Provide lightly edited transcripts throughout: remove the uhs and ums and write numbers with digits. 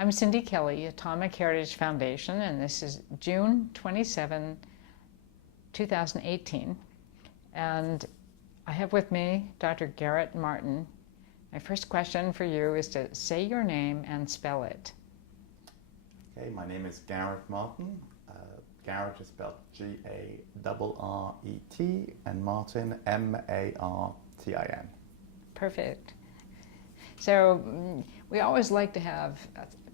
I'm Cindy Kelly, Atomic Heritage Foundation, and this is June 27, 2018. And I have with me Dr. Garret Martin. My first question for you is to say your name and spell it. Okay, my name is Garret Martin. Garret is spelled G-A-R-R-E-T and Martin, M-A-R-T-I-N. Perfect. So we always like to have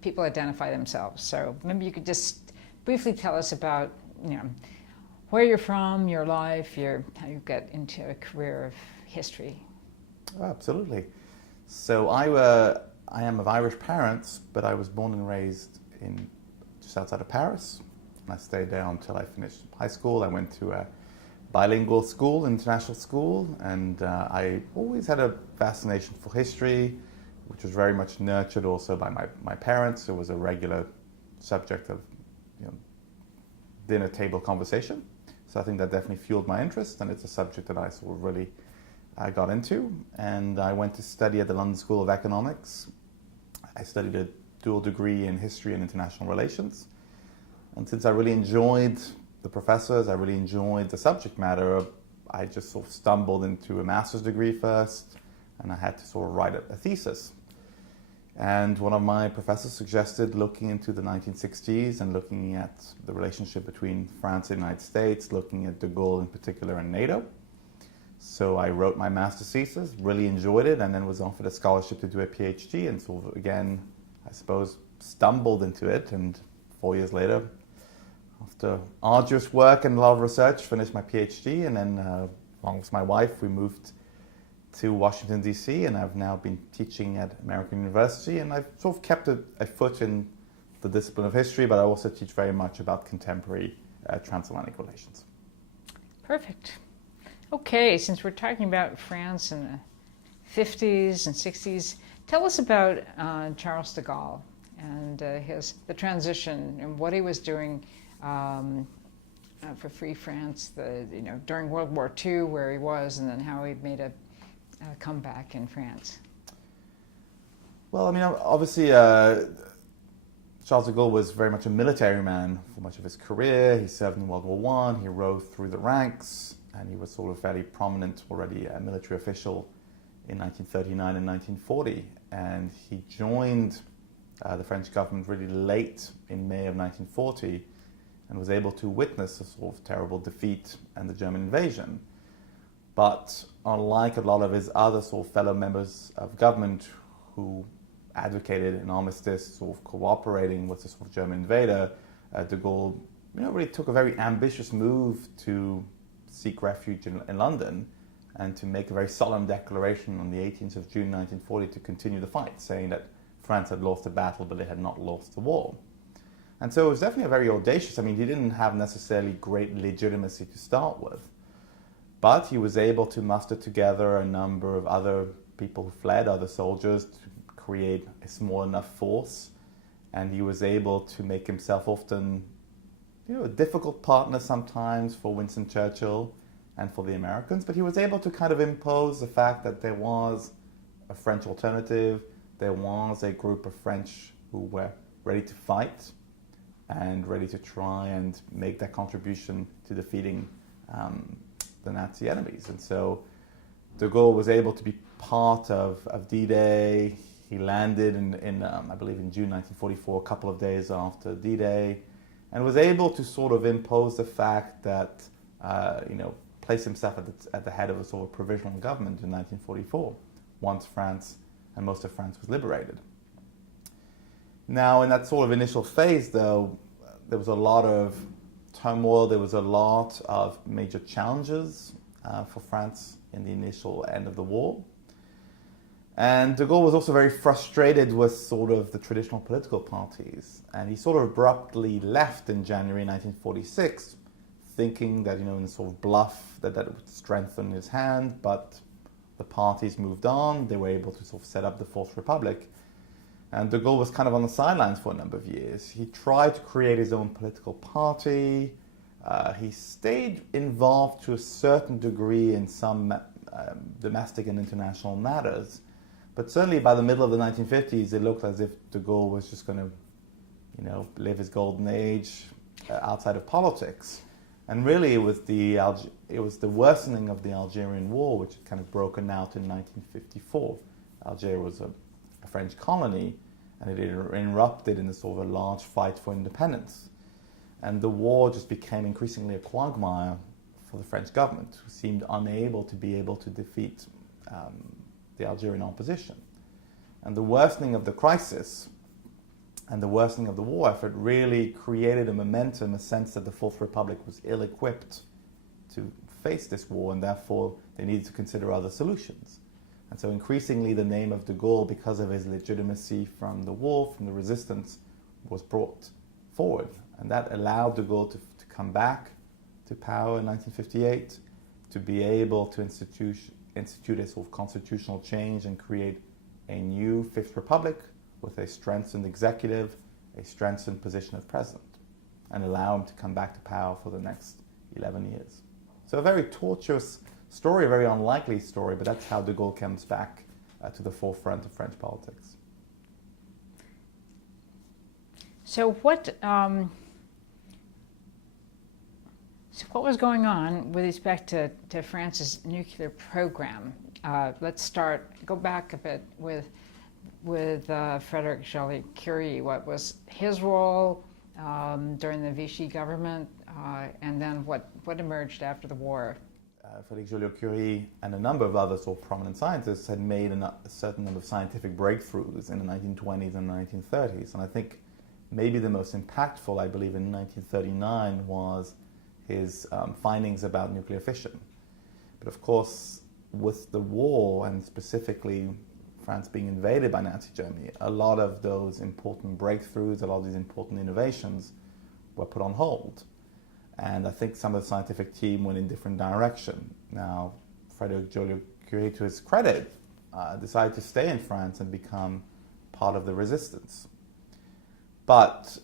people identify themselves. So maybe you could just briefly tell us about, where you're from, your life, how you got into a career of history. Oh, absolutely. So I am of Irish parents, but I was born and raised just outside of Paris. And I stayed there until I finished high school. I went to a bilingual school, international school, and I always had a fascination for history, which was very much nurtured also by my parents. It was a regular subject of dinner table conversation. So I think that definitely fueled my interest, and it's a subject that I sort of really got into. And I went to study at the London School of Economics. I studied a dual degree in history and international relations. And since I really enjoyed the professors, I really enjoyed the subject matter, I just sort of stumbled into a master's degree first, and I had to sort of write a thesis. And one of my professors suggested looking into the 1960s and looking at the relationship between France and the United States, looking at de Gaulle in particular and Nato. So I wrote my master's thesis, really enjoyed it, and then was offered a scholarship to do a PhD, and sort of, again, I suppose, stumbled into it, and 4 years later, after arduous work and a lot of research, finished my PhD, and then along with my wife, we moved to Washington, D.C., and I've now been teaching at American University, and I've sort of kept a foot in the discipline of history, but I also teach very much about contemporary transatlantic relations. Perfect. Okay, since we're talking about France in the 50s and 60s, tell us about Charles de Gaulle and the transition and what he was doing for Free France, during World War II, where he was, and then how he made a comeback in France. Well, I mean, obviously, Charles de Gaulle was very much a military man for much of his career. He served in World War I, he rose through the ranks, and he was sort of fairly prominent already military official in 1939 and 1940. And he joined the French government really late in May of 1940 and was able to witness a sort of terrible defeat and the German invasion. But unlike a lot of his other sort of fellow members of government who advocated an armistice, sort of cooperating with the sort of German invader, de Gaulle really took a very ambitious move to seek refuge in London and to make a very solemn declaration on the 18th of June 1940 to continue the fight, saying that France had lost the battle, but it had not lost the war. And so it was definitely a very audacious, he didn't have necessarily great legitimacy to start with, but he was able to muster together a number of other people who fled, other soldiers, to create a small enough force, and he was able to make himself often a difficult partner sometimes for Winston Churchill and for the Americans, but he was able to kind of impose the fact that there was a French alternative, there was a group of French who were ready to fight and ready to try and make that contribution to defeating the Nazi enemies. And so de Gaulle was able to be part of D-Day. He landed in I believe in June 1944, a couple of days after D-Day, and was able to sort of impose the fact that, place himself at the head of a sort of provisional government in 1944, once France and most of France was liberated. Now, in that sort of initial phase, though, there was a lot of turmoil, there was a lot of major challenges for France in the initial end of the war. And de Gaulle was also very frustrated with sort of the traditional political parties, and he sort of abruptly left in January 1946, thinking that, in a sort of bluff that would strengthen his hand, but the parties moved on, they were able to sort of set up the Fourth Republic. And de Gaulle was kind of on the sidelines for a number of years. He tried to create his own political party. He stayed involved to a certain degree in some domestic and international matters, But certainly by the middle of the 1950s, it looked as if de Gaulle was just going to, live his golden age outside of politics. And really, it was the worsening of the Algerian War, which had kind of broken out in 1954. Algeria was a French colony, and it erupted in a sort of a large fight for independence. And the war just became increasingly a quagmire for the French government, who seemed unable to defeat the Algerian opposition. And the worsening of the crisis and the worsening of the war effort really created a momentum, a sense that the Fourth Republic was ill-equipped to face this war, and therefore they needed to consider other solutions. And so increasingly the name of de Gaulle, because of his legitimacy from the war, from the resistance, was brought forward. And that allowed de Gaulle to come back to power in 1958, to be able to institute a sort of constitutional change and create a new Fifth Republic with a strengthened executive, a strengthened position of president, and allow him to come back to power for the next 11 years. So a very tortuous story, a very unlikely story, but that's how de Gaulle comes back to the forefront of French politics. So what was going on with respect to France's nuclear program? Let's go back a bit with Frédéric Joliot-Curie. What was his role during the Vichy government, and then what emerged after the war? Frédéric Joliot-Curie and a number of other sort of prominent scientists had made a certain number of scientific breakthroughs in the 1920s and 1930s. And I think maybe the most impactful, I believe, in 1939 was his findings about nuclear fission. But of course, with the war, and specifically France being invaded by Nazi Germany, a lot of those important breakthroughs, a lot of these important innovations were put on hold. And I think some of the scientific team went in different direction. Now, Frédéric Joliot-Curie, to his credit, decided to stay in France and become part of the resistance. But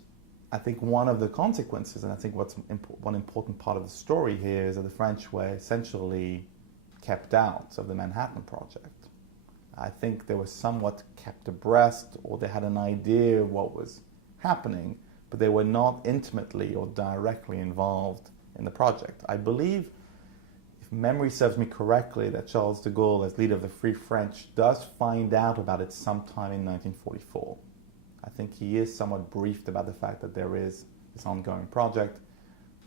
I think one of the consequences, and I think one important part of the story here, is that the French were essentially kept out of the Manhattan Project. I think they were somewhat kept abreast, or they had an idea of what was happening, but they were not intimately or directly involved in the project. I believe, if memory serves me correctly, that Charles de Gaulle, as leader of the Free French, does find out about it sometime in 1944. I think he is somewhat briefed about the fact that there is this ongoing project,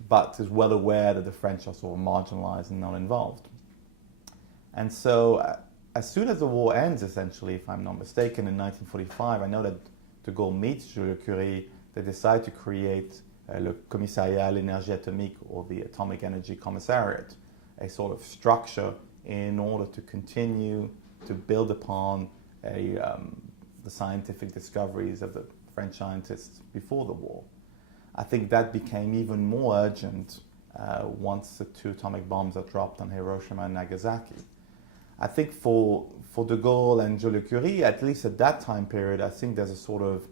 but is well aware that the French are sort of marginalized and not involved. And so, as soon as the war ends, essentially, if I'm not mistaken, in 1945, I know that de Gaulle meets Joliot-Curie. They decide to create le Commissariat à l'énergie atomique, or the Atomic Energy Commissariat, a sort of structure in order to continue to build upon the scientific discoveries of the French scientists before the war. I think that became even more urgent once the 2 atomic bombs are dropped on Hiroshima and Nagasaki. I think for de Gaulle and Joliot-Curie, at least at that time period, I think there's a sort of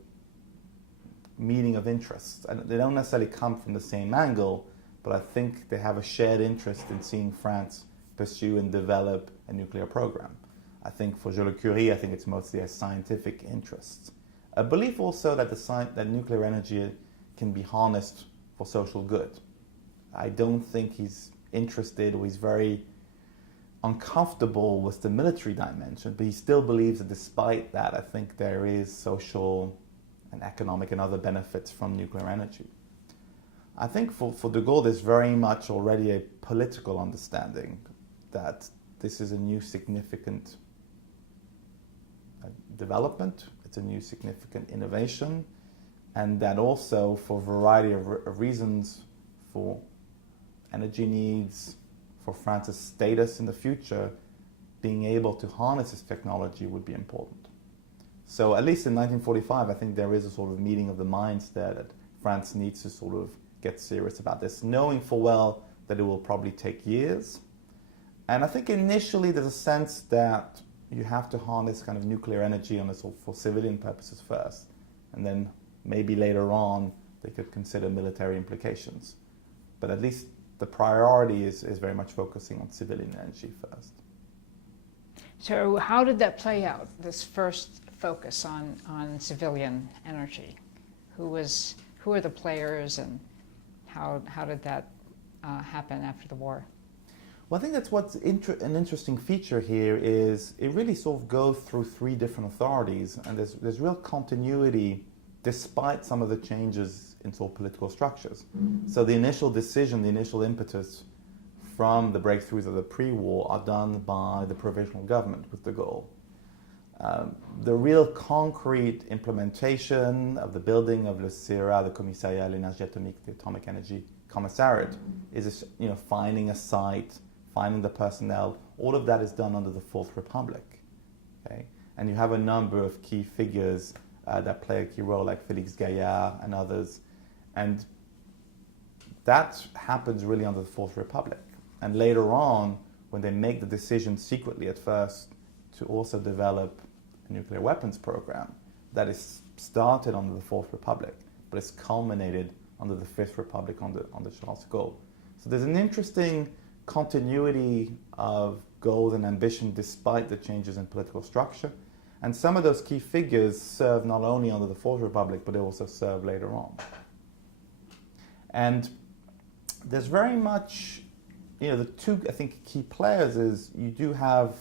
meeting of interests. And they don't necessarily come from the same angle, but I think they have a shared interest in seeing France pursue and develop a nuclear program. I think for Joliot-Curie, I think it's mostly a scientific interest. A belief also that that nuclear energy can be harnessed for social good. I don't think he's interested, or he's very uncomfortable with the military dimension, but he still believes that despite that, I think there is social and economic and other benefits from nuclear energy. I think for de Gaulle, there's very much already a political understanding that this is a new significant development, it's a new significant innovation, and that also for a variety of reasons, for energy needs, for France's status in the future, being able to harness this technology would be important. So at least in 1945, I think there is a sort of meeting of the minds there that France needs to sort of get serious about this, knowing full well that it will probably take years. And I think initially there's a sense that you have to harness kind of nuclear energy on for civilian purposes first, and then maybe later on they could consider military implications. But at least the priority is very much focusing on civilian energy first. So how did that play out, this first focus on civilian energy? Who are the players, and how did that happen after the war? Well, I think that's what's an interesting feature here is it really sort of goes through three different authorities, and there's real continuity despite some of the changes in sort of political structures. So the initial decision, the initial impetus from the breakthroughs of the pre-war are done by the provisional government with Degaulle. The real concrete implementation of the building of le CERA, the Commissariat à l'énergie atomique, the Atomic Energy Commissariat, is finding a site, finding the personnel. All of that is done under the Fourth Republic. Okay? And you have a number of key figures that play a key role, like Félix Gaillard and others. And that happens really under the Fourth Republic. And later on, when they make the decision secretly at first to also develop a nuclear weapons program, that is started under the Fourth Republic, but it's culminated under the Fifth Republic under Charles de Gaulle. So there's an interesting continuity of goals and ambition despite the changes in political structure. And some of those key figures serve not only under the Fourth Republic, but they also serve later on. And there's very much, the two, I think, key players is you do have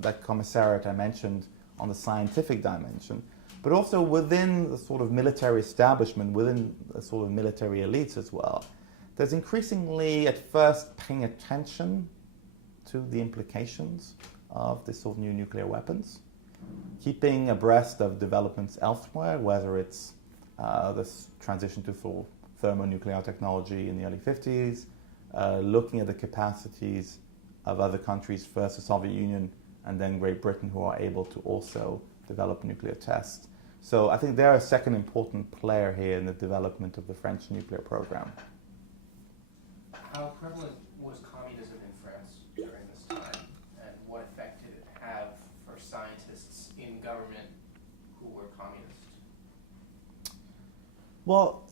that commissariat I mentioned on the scientific dimension, but also within the sort of military establishment, within the sort of military elites as well. There's increasingly, at first, paying attention to the implications of this sort of new nuclear weapons, keeping abreast of developments elsewhere, whether it's this transition to sort of thermonuclear technology in the early 50s, looking at the capacities of other countries, first the Soviet Union and then Great Britain, who are able to also develop nuclear tests. So I think they're a second important player here in the development of the French nuclear program. How prevalent was communism in France during this time, and what effect did it have for scientists in government who were communist? Well,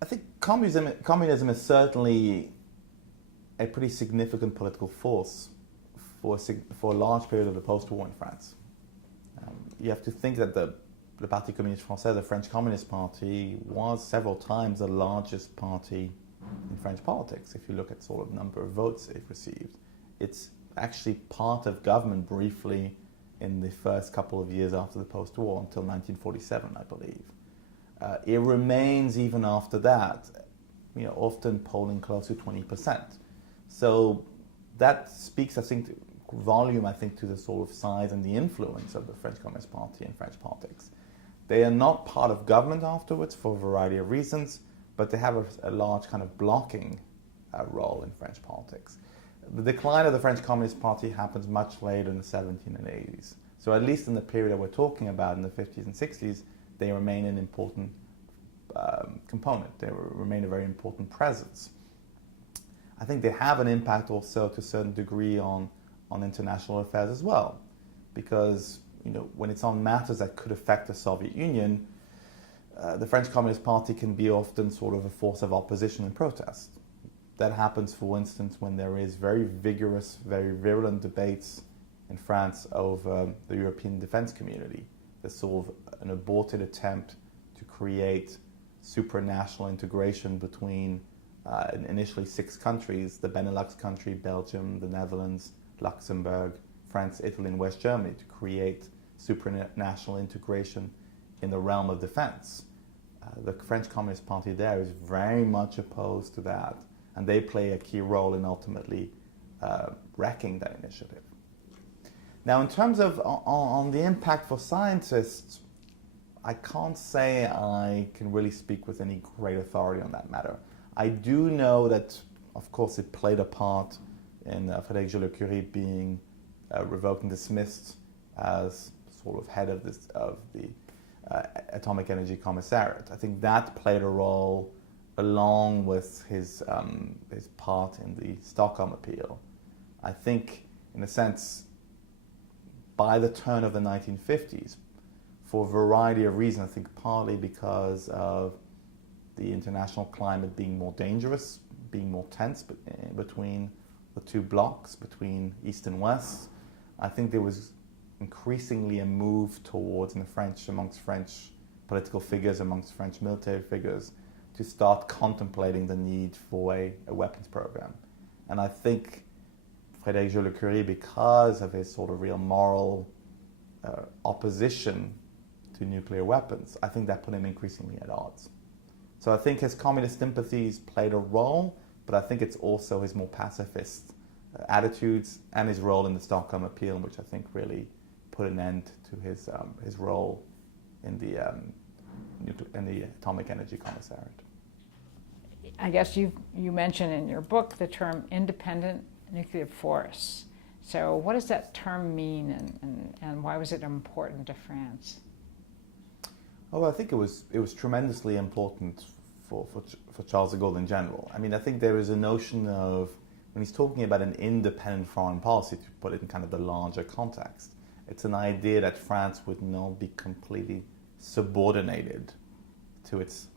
I think communism is certainly a pretty significant political force for a large period of the post-war in France. You have to think that the Parti communiste français, the French Communist Party, was several times the largest party in French politics. If you look at sort of number of votes it received, it's actually part of government briefly in the first couple of years after the post-war until 1947, I believe. It remains even after that, often polling close to 20%. So that speaks, I think, volume, to the sort of size and the influence of the French Communist Party in French politics. They are not part of government afterwards for a variety of reasons, but they have a large kind of blocking role in French politics. The decline of the French Communist Party happens much later in the 70s and 80s. So at least in the period that we're talking about, in the 50s and 60s, they remain an important component. They remain a very important presence. I think they have an impact also to a certain degree on international affairs as well, because when it's on matters that could affect the Soviet Union, the French Communist Party can be often sort of a force of opposition and protest. That happens, for instance, when there is very vigorous, very virulent debates in France over the European defense community. There's sort of an aborted attempt to create supranational integration between initially 6 countries, the Benelux country, Belgium, the Netherlands, Luxembourg, France, Italy, and West Germany, to create supranational integration in the realm of defense. The French Communist Party there is very much opposed to that, and they play a key role in ultimately wrecking that initiative. Now, in terms of on the impact for scientists, I can't say I can really speak with any great authority on that matter. I do know that, of course, it played a part in Frédéric Joliot-Curie being revoked and dismissed as sort of head of the Atomic Energy Commissariat. I think that played a role along with his part in the Stockholm appeal. I think, in a sense, by the turn of the 1950s, for a variety of reasons, I think partly because of the international climate being more dangerous, being more tense between the two blocs, between East and West, I think there was increasingly a move towards, amongst French political figures, amongst French military figures, to start contemplating the need for a weapons program. And I think Frédéric Joliot-Curie, because of his sort of real moral opposition to nuclear weapons, I think that put him increasingly at odds. So I think his communist sympathies played a role, but I think it's also his more pacifist attitudes and his role in the Stockholm Appeal, which I think really put an end to his role in the Atomic Energy Commissariat. I guess you mentioned in your book the term independent nuclear force. So what does that term mean, and why was it important to France? Oh, I think it was tremendously important for Charles de Gaulle in general. I mean, I think there is a notion of, when he's talking about an independent foreign policy, to put it in kind of the larger context, it's an idea that France would not be completely subordinated to its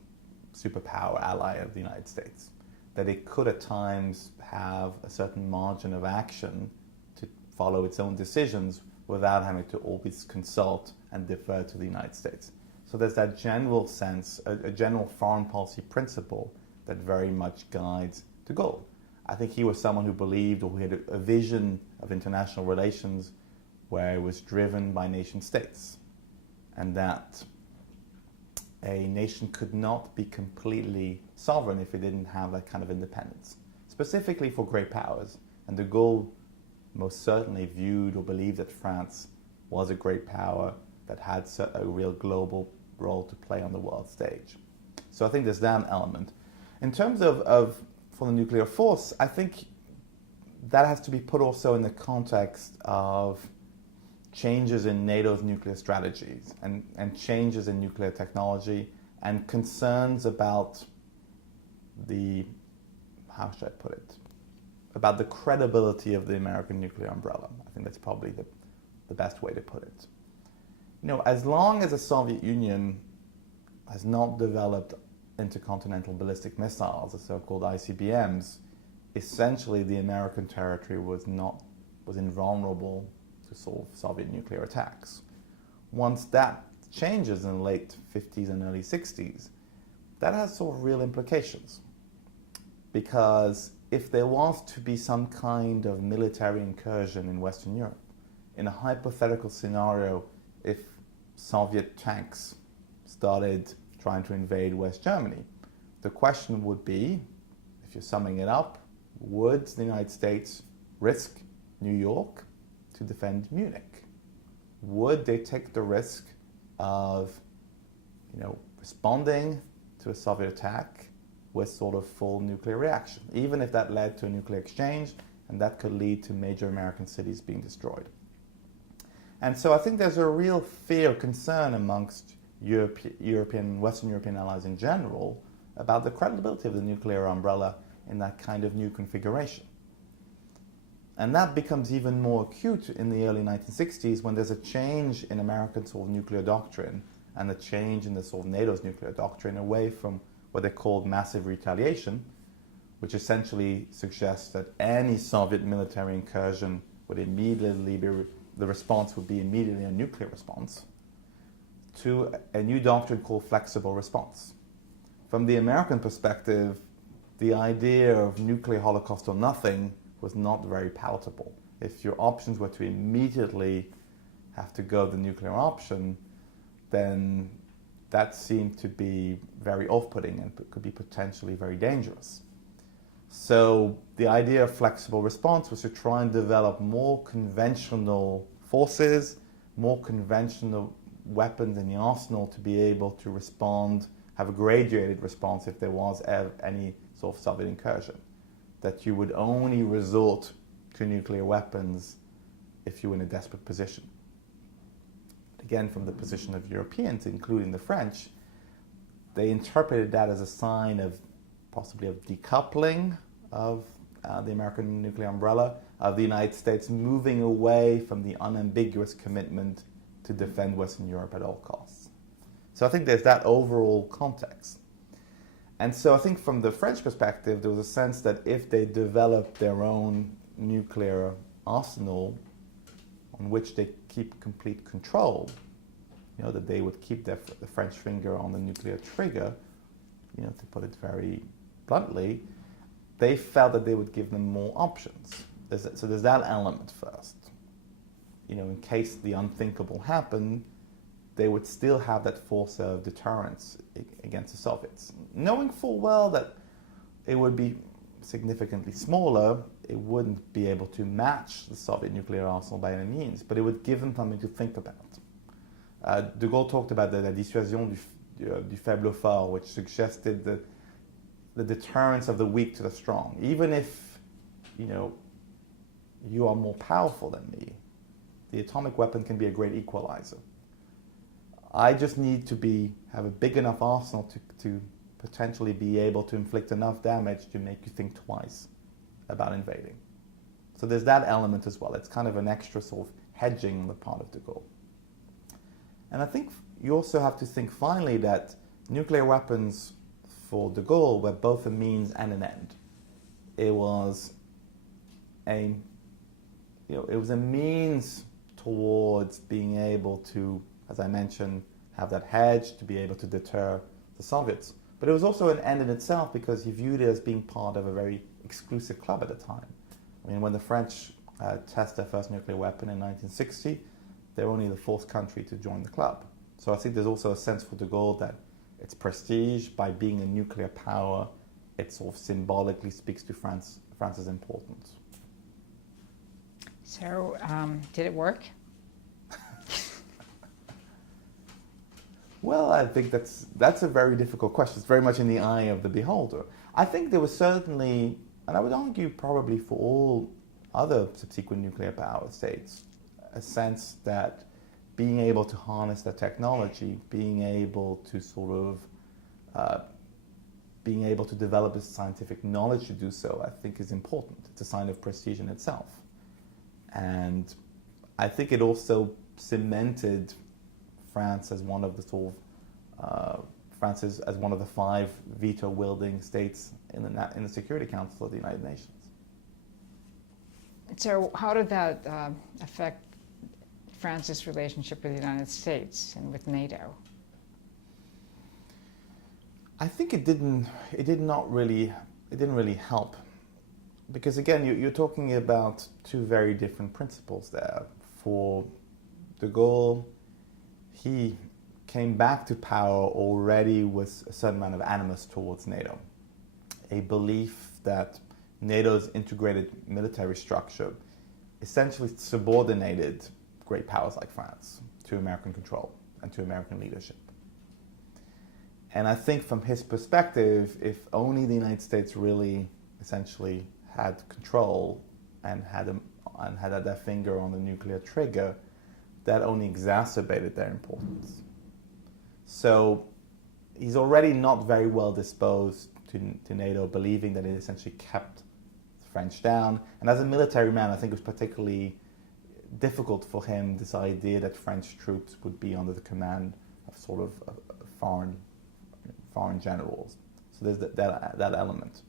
superpower ally of the United States. That it could at times have a certain margin of action to follow its own decisions without having to always consult and defer to the United States. So there's that general sense, a general foreign policy principle that very much guides de Gaulle. I think he was someone who believed, or who had a vision of international relations where it was driven by nation states, and that a nation could not be completely sovereign if it didn't have that kind of independence, specifically for great powers. And de Gaulle most certainly viewed or believed that France was a great power that had a real global role to play on the world stage. So I think there's that element. In terms of for the nuclear force, I think that has to be put also in the context of changes in NATO's nuclear strategies and changes in nuclear technology and concerns about how should I put it, about the credibility of the American nuclear umbrella. I think that's probably the best way to put it. You know, as long as the Soviet Union has not developed intercontinental ballistic missiles, the so-called ICBMs, essentially the American territory was invulnerable to sort of Soviet nuclear attacks. Once that changes in the late 50s and early 60s, that has sort of real implications. Because if there was to be some kind of military incursion in Western Europe, in a hypothetical scenario, if Soviet tanks started trying to invade West Germany, the question would be, if you're summing it up, would the United States risk New York to defend Munich? Would they take the risk of, responding to a Soviet attack with sort of full nuclear reaction, even if that led to a nuclear exchange, and that could lead to major American cities being destroyed? And so I think there's a real fear, concern amongst Western European allies in general about the credibility of the nuclear umbrella in that kind of new configuration. And that becomes even more acute in the early 1960s when there's a change in American sort of nuclear doctrine and a change in the sort of NATO's nuclear doctrine away from what they called massive retaliation, which essentially suggests that any Soviet military incursion would immediately the response would be immediately a nuclear response, to a new doctrine called flexible response. From the American perspective, the idea of nuclear holocaust or nothing was not very palatable. If your options were to immediately have to go the nuclear option, then that seemed to be very off-putting and could be potentially very dangerous. So the idea of flexible response was to try and develop more conventional forces, more conventional weapons in the arsenal to be able to respond, have a graduated response if there was any sort of Soviet incursion. That you would only resort to nuclear weapons if you were in a desperate position. Again, from the position of Europeans, including the French, they interpreted that as a sign of possibly of decoupling of the American nuclear umbrella, of the United States moving away from the unambiguous commitment to defend Western Europe at all costs. So I think there's that overall context. And so I think from the French perspective, there was a sense that if they developed their own nuclear arsenal on which they keep complete control, that they would keep the French finger on the nuclear trigger, to put it very bluntly, they felt that they would give them more options. So there's that element first. In case the unthinkable happened, they would still have that force of deterrence against the Soviets. Knowing full well that it would be significantly smaller, it wouldn't be able to match the Soviet nuclear arsenal by any means, but it would give them something to think about. De Gaulle talked about la dissuasion du faible fort, which suggested the deterrence of the weak to the strong. Even if, you are more powerful than me, the atomic weapon can be a great equalizer. I just need to have a big enough arsenal to potentially be able to inflict enough damage to make you think twice about invading. So there's that element as well. It's kind of an extra sort of hedging on the part of de Gaulle. And I think you also have to think finally that nuclear weapons for de Gaulle were both a means and an end. It was a means towards being able to, as I mentioned, have that hedge to be able to deter the Soviets. But it was also an end in itself because he viewed it as being part of a very exclusive club at the time. I mean, when the French tested their first nuclear weapon in 1960, they were only the fourth country to join the club. So I think there's also a sense for de Gaulle that its prestige, by being a nuclear power, it sort of symbolically speaks to France's importance. So, did it work? Well, I think that's a very difficult question. It's very much in the eye of the beholder. I think there was certainly, and I would argue probably for all other subsequent nuclear power states, a sense that being able to harness the technology, being able to being able to develop this scientific knowledge to do so, I think is important. It's a sign of prestige in itself. And I think it also cemented France as one of the as one of the 5 veto-wielding states in the Security Council of the United Nations. So how did that affect France's relationship with the United States and with NATO? I think it didn't really help, because again, you're talking about two very different principles there. For de Gaulle, he came back to power already with a certain amount of animus towards NATO, a belief that NATO's integrated military structure essentially subordinated great powers like France to American control and to American leadership. And I think from his perspective, if only the United States really essentially had control and had their finger on the nuclear trigger, that only exacerbated their importance. So he's already not very well disposed to NATO, believing that it essentially kept the French down. And as a military man, I think it was particularly difficult for him, this idea that French troops would be under the command of sort of foreign generals. So there's that element.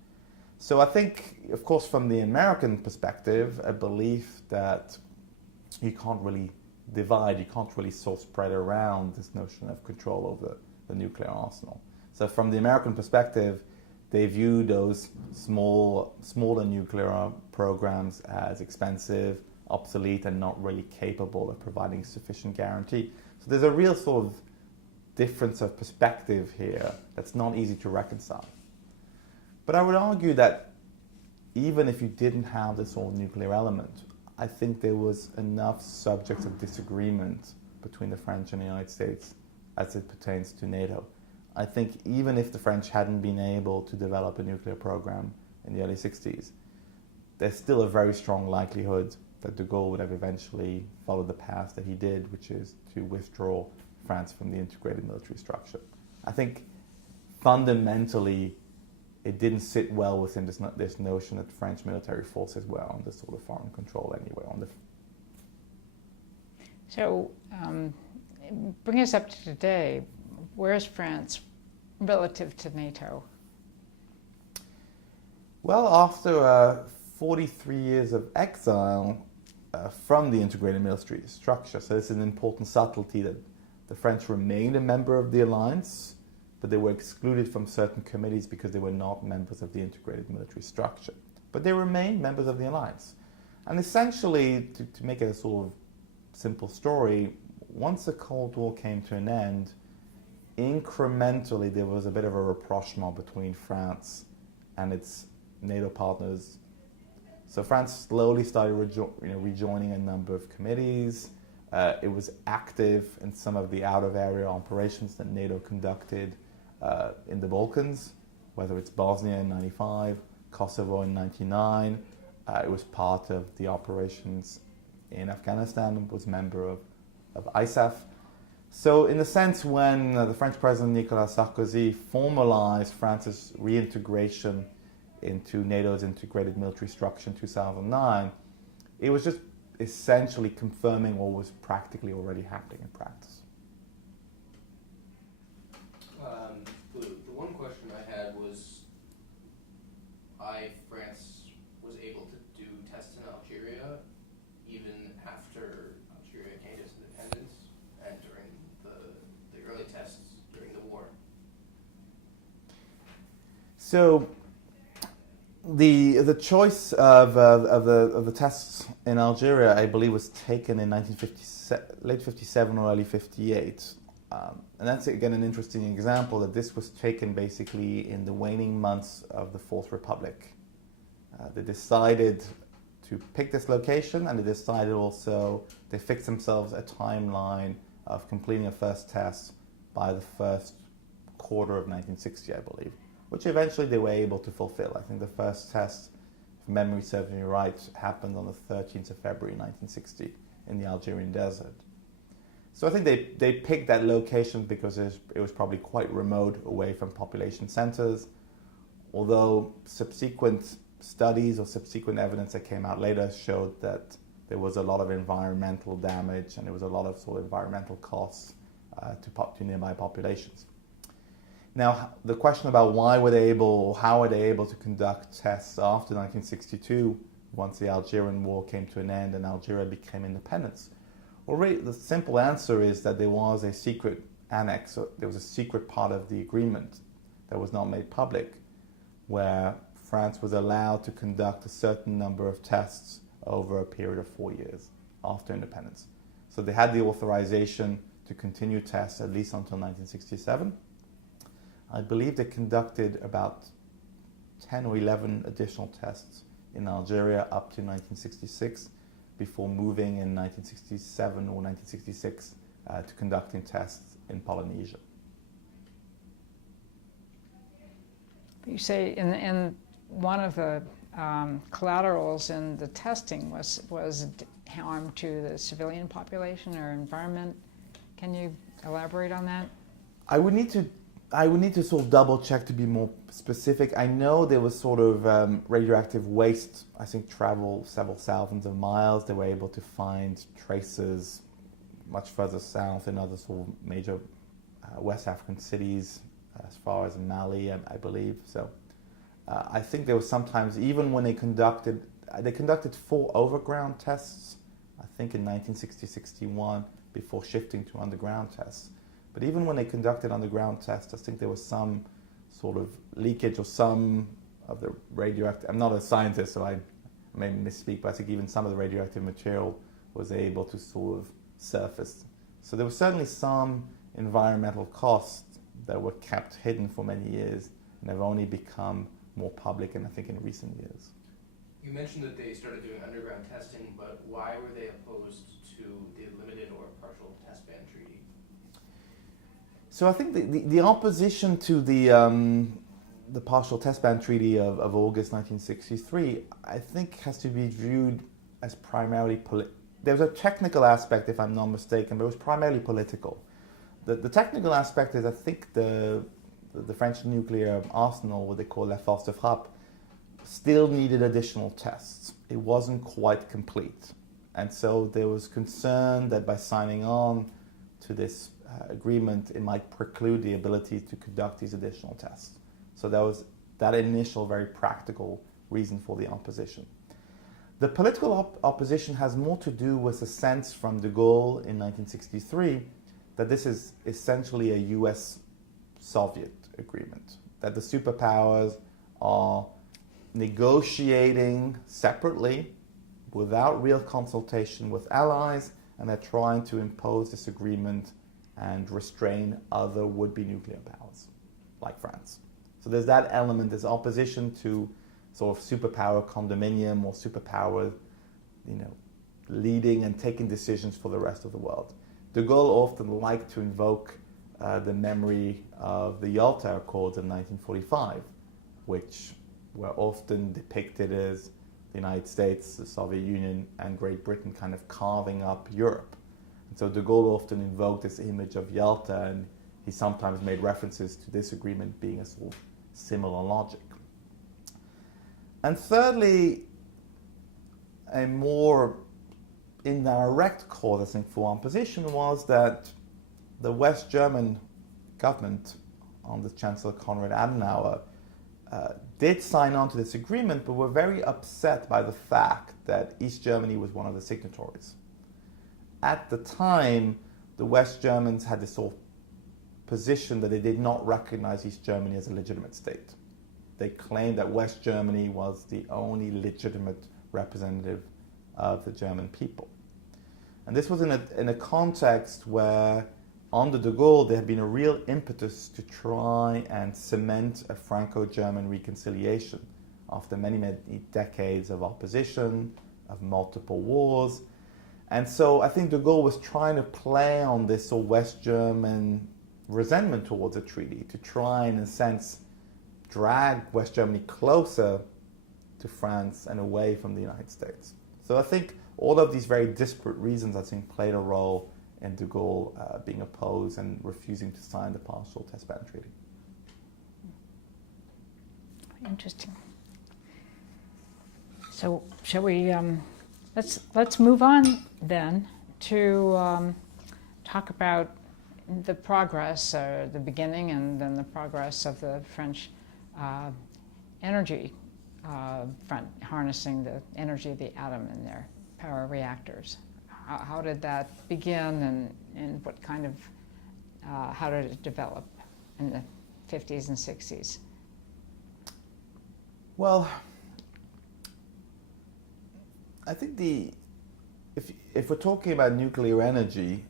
So I think, of course, from the American perspective, a belief that you can't really divide, you can't really sort of spread around this notion of control over the nuclear arsenal. So from the American perspective, they view those smaller nuclear programs as expensive, obsolete, and not really capable of providing sufficient guarantee. So there's a real sort of difference of perspective here that's not easy to reconcile. But I would argue that even if you didn't have this sort of nuclear element, I think there was enough subjects of disagreement between the French and the United States as it pertains to NATO. I think even if the French hadn't been able to develop a nuclear program in the early 60s, there's still a very strong likelihood that de Gaulle would have eventually followed the path that he did, which is to withdraw France from the integrated military structure. I think fundamentally it didn't sit well within this notion that French military forces were under sort of foreign control anyway. So, bring us up to today. Where is France relative to NATO? Well, after 43 years of exile, from the integrated military structure. So it's an important subtlety that the French remained a member of the alliance, but they were excluded from certain committees because they were not members of the integrated military structure. But they remained members of the alliance. And essentially, to make it a sort of simple story, once the Cold War came to an end, incrementally there was a bit of a rapprochement between France and its NATO partners. So France slowly started rejoining a number of committees. It was active in some of the out-of-area operations that NATO conducted in the Balkans, whether it's Bosnia in 95, Kosovo in 99. It was part of the operations in Afghanistan, was a member of ISAF. So in a sense, when the French President Nicolas Sarkozy formalized France's reintegration into NATO's integrated military structure in 2009, it was just essentially confirming what was practically already happening in practice. The one question I had was why France was able to do tests in Algeria even after Algeria gained its independence and during the early tests during the war. So the choice of the tests in Algeria, I believe, was taken in late 57 or early 58. And that's, again, an interesting example that this was taken basically in the waning months of the Fourth Republic. They decided to pick this location, and they decided also, they fixed themselves a timeline of completing a first test by the first quarter of 1960, I believe, which eventually they were able to fulfill. I think the first test, if memory serves me right, happened on the 13th of February 1960 in the Algerian desert. So I think they picked that location because it was probably quite remote away from population centers, although subsequent studies or subsequent evidence that came out later showed that there was a lot of environmental damage and there was a lot of sort of environmental costs to nearby populations. Now, the question about why were they able, or how were they able to conduct tests after 1962, once the Algerian War came to an end and Algeria became independent? Well, really, the simple answer is that there was a secret annex, or there was a secret part of the agreement that was not made public, where France was allowed to conduct a certain number of tests over a period of 4 years after independence. So they had the authorization to continue tests at least until 1967. I believe they conducted about 10 or 11 additional tests in Algeria up to 1966, before moving in 1967 or 1966 to conducting tests in Polynesia. You say in one of the collaterals in the testing was harm to the civilian population or environment. Can you elaborate on that? I would need to sort of double check to be more specific. I know there was sort of radioactive waste, I think, traveled several thousands of miles. They were able to find traces much further south in other sort of major West African cities, as far as Mali, I believe. So I think there was sometimes, even when they conducted 4 overground tests, I think in 1960-61, before shifting to underground tests. But even when they conducted underground tests, I think there was some sort of leakage or some of the radioactive, I'm not a scientist, so I may misspeak, but I think even some of the radioactive material was able to sort of surface. So there was certainly some environmental costs that were kept hidden for many years and have only become more public, and I think in recent years. You mentioned that they started doing underground testing, but why were they opposed to the limited or partial test ban treaty? So I think the opposition to the partial test ban treaty of August 1963, I think, has to be viewed as primarily there was a technical aspect, if I'm not mistaken, but it was primarily political. The technical aspect is, I think, the French nuclear arsenal, what they call la force de frappe, still needed additional tests. It wasn't quite complete. And so there was concern that by signing on to this agreement, it might preclude the ability to conduct these additional tests. So that was that initial very practical reason for the opposition. The political opposition has more to do with a sense from de Gaulle in 1963 that this is essentially a US-Soviet agreement, that the superpowers are negotiating separately without real consultation with allies, and they're trying to impose this agreement and restrain other would-be nuclear powers, like France. So there's that element, there's opposition to sort of superpower condominium or superpower, leading and taking decisions for the rest of the world. De Gaulle often liked to invoke the memory of the Yalta Accords in 1945, which were often depicted as the United States, the Soviet Union, and Great Britain kind of carving up Europe. And so de Gaulle often invoked this image of Yalta, and he sometimes made references to this agreement being a sort of similar logic. And thirdly, a more indirect cause, I think, for opposition was that the West German government, under Chancellor Konrad Adenauer, did sign on to this agreement, but were very upset by the fact that East Germany was one of the signatories. At the time, the West Germans had this sort of position that they did not recognize East Germany as a legitimate state. They claimed that West Germany was the only legitimate representative of the German people. And this was in a context where, under de Gaulle, there had been a real impetus to try and cement a Franco-German reconciliation after many, many decades of opposition, of multiple wars. And so I think de Gaulle was trying to play on this sort of West German resentment towards the treaty to try and, in a sense, drag West Germany closer to France and away from the United States. So I think all of these very disparate reasons, I think, played a role in de Gaulle being opposed and refusing to sign the partial test ban treaty. Interesting. So shall we, let's move on then to talk about the progress, the beginning and then the progress of the French energy front, harnessing the energy of the atom in their power reactors. How did that begin, and what kind of, how did it develop in the 50s and 60s? Well, I think if we're talking about nuclear energy,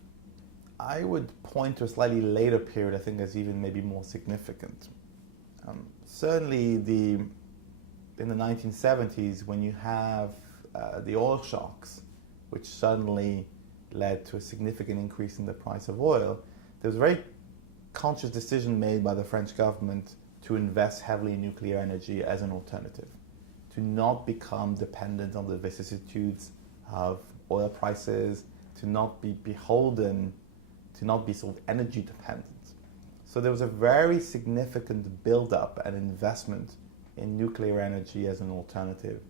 I would point to a slightly later period I think as even maybe more significant. Certainly in the 1970s, when you have the oil shocks, which suddenly led to a significant increase in the price of oil, there was a very conscious decision made by the French government to invest heavily in nuclear energy as an alternative, to not become dependent on the vicissitudes of oil prices, to not be beholden, to not be sort of energy dependent. So there was a very significant build-up and investment in nuclear energy as an alternative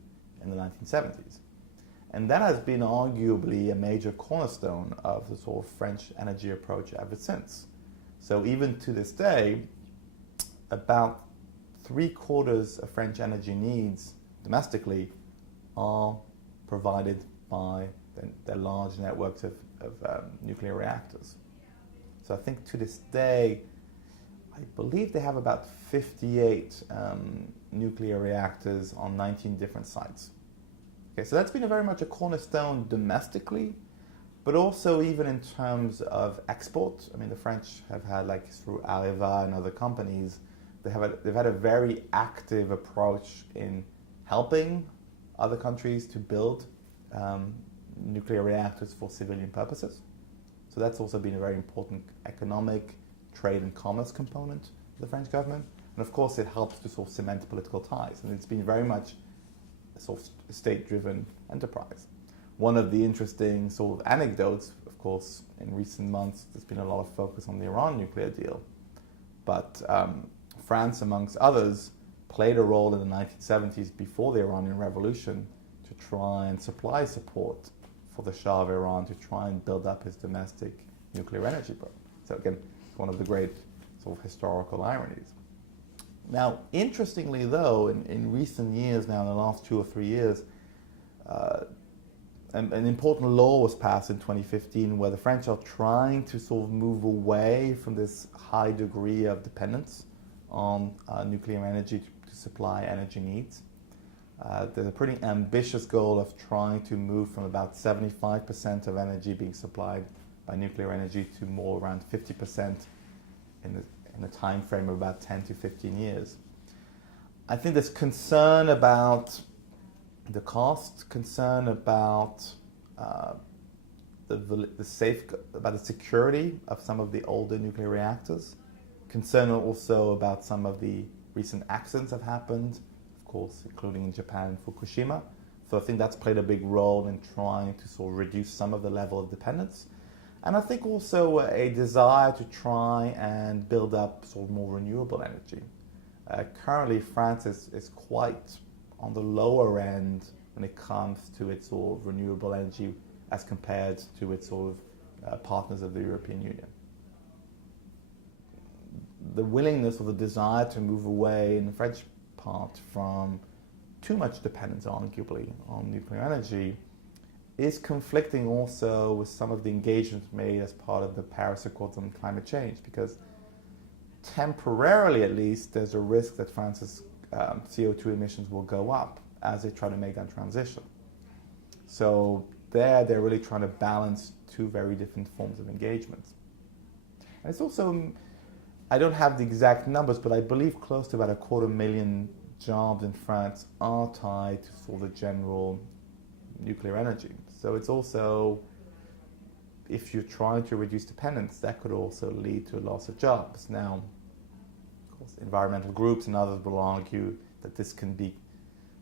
in the 1970s. And that has been arguably a major cornerstone of the sort of French energy approach ever since. So even to this day, about 3/4 of French energy needs domestically are provided by their large networks of nuclear reactors. So I think to this day, I believe they have about 58 nuclear reactors on 19 different sites. Okay, so that's been very much a cornerstone domestically, but also even in terms of export. I mean, the French have had, like through Areva and other companies, they've had a very active approach in helping other countries to build nuclear reactors for civilian purposes. So that's also been a very important economic, trade and commerce component of the French government. And of course it helps to sort of cement political ties. And it's been very much a sort of state-driven enterprise. One of the interesting sort of anecdotes, of course, in recent months, there's been a lot of focus on the Iran nuclear deal. But France, amongst others, played a role in the 1970s before the Iranian Revolution to try and supply support for the Shah of Iran to try and build up his domestic nuclear energy program. So again, it's one of the great sort of historical ironies. Now, interestingly though, in recent years now, in the last 2 or 3 years, an important law was passed in 2015 where the French are trying to sort of move away from this high degree of dependence on nuclear energy to supply energy needs. There's a pretty ambitious goal of trying to move from about 75% of energy being supplied by nuclear energy to more around 50% in a time frame of about 10 to 15 years. I think there's concern about the cost, concern about about the security of some of the older nuclear reactors, concern also about some of the recent accidents that have happened, of course, including in Japan and Fukushima. So I think that's played a big role in trying to sort of reduce some of the level of dependence. And I think also a desire to try and build up sort of more renewable energy. Currently, France is quite on the lower end when it comes to its sort of renewable energy as compared to its sort of partners of the European Union. The willingness or the desire to move away in the French part from too much dependence, arguably, on nuclear energy is conflicting also with some of the engagements made as part of the Paris Accords on climate change, because temporarily at least there's a risk that France's CO2 emissions will go up as they try to make that transition. So they're really trying to balance two very different forms of engagement. And it's also, I don't have the exact numbers, but I believe close to about 250,000 jobs in France are tied to sort of general nuclear energy. So it's also, if you're trying to reduce dependence, that could also lead to a loss of jobs. Now, of course, environmental groups and others will argue that this can be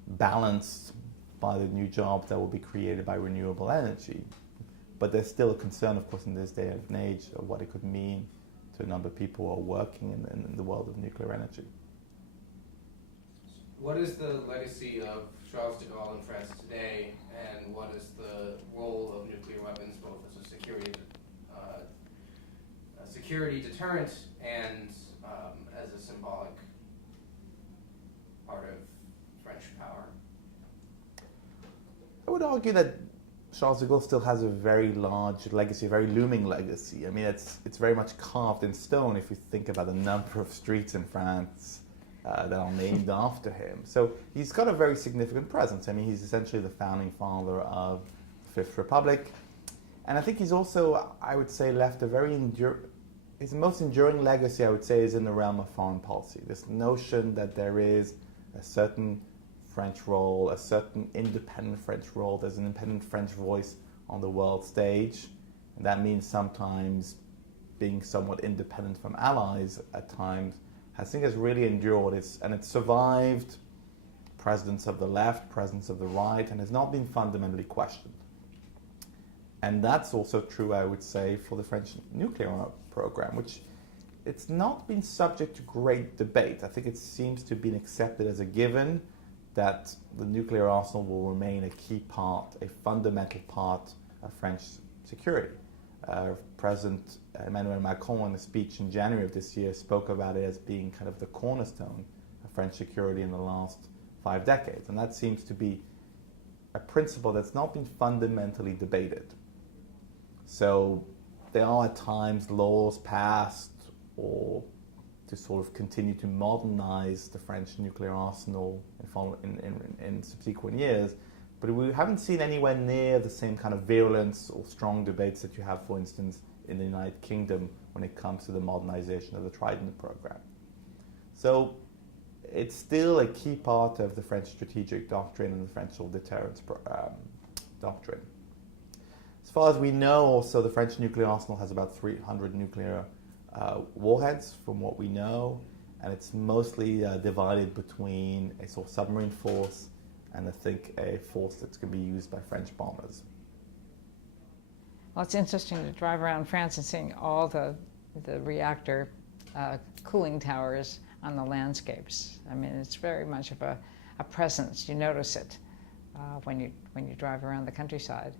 balanced by the new jobs that will be created by renewable energy. But there's still a concern, of course, in this day and age of what it could mean to a number of people who are working in the world of nuclear energy. What is the legacy of Charles de Gaulle in France today, and what is the role of nuclear weapons both as a security deterrent and as a symbolic part of French power? I would argue that Charles de Gaulle still has a very large legacy, a very looming legacy. I mean, it's very much carved in stone if you think about the number of streets in France that are named after him. So he's got a very significant presence. I mean, he's essentially the founding father of the Fifth Republic. And I think he's also, I would say, left a very his most enduring legacy, I would say, is in the realm of foreign policy. This notion that there is a certain French role, a certain independent French role. There's an independent French voice on the world stage. And that means sometimes being somewhat independent from allies at times. I think has really endured. It's survived presidents of the left, presidents of the right, and has not been fundamentally questioned. And that's also true, I would say, for the French nuclear program, which it's not been subject to great debate. I think it seems to have been accepted as a given that the nuclear arsenal will remain a key part, a fundamental part of French security. President Emmanuel Macron, in a speech in January of this year, spoke about it as being kind of the cornerstone of French security in the last 5 decades. And that seems to be a principle that's not been fundamentally debated. So there are at times laws passed or to sort of continue to modernize the French nuclear arsenal in subsequent years, but we haven't seen anywhere near the same kind of virulence or strong debates that you have, for instance, in the United Kingdom when it comes to the modernization of the Trident program. So it's still a key part of the French strategic doctrine and the French deterrence doctrine. As far as we know, also, the French nuclear arsenal has about 300 nuclear warheads, from what we know, and it's mostly divided between a sort of submarine force and I think a force that's going to be used by French bombers. Well, it's interesting to drive around France and seeing all the reactor cooling towers on the landscapes. I mean, it's very much of a presence. You notice it when you drive around the countryside.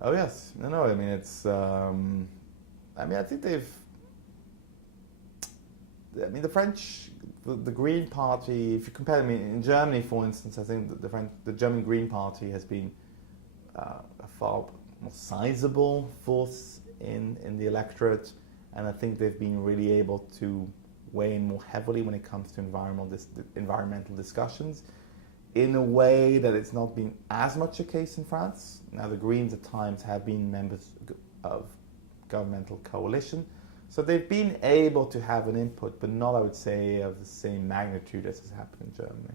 Oh yes, no. I mean, it's. I think they've. I mean, the French, the Green Party. If you compare them in Germany, for instance, I think the German Green Party has been a far more sizable force in the electorate, and I think they've been really able to weigh in more heavily when it comes to environmental discussions, in a way that it's not been as much a case in France. Now, the Greens at times have been members of governmental coalition, so they've been able to have an input, but not, I would say, of the same magnitude as has happened in Germany.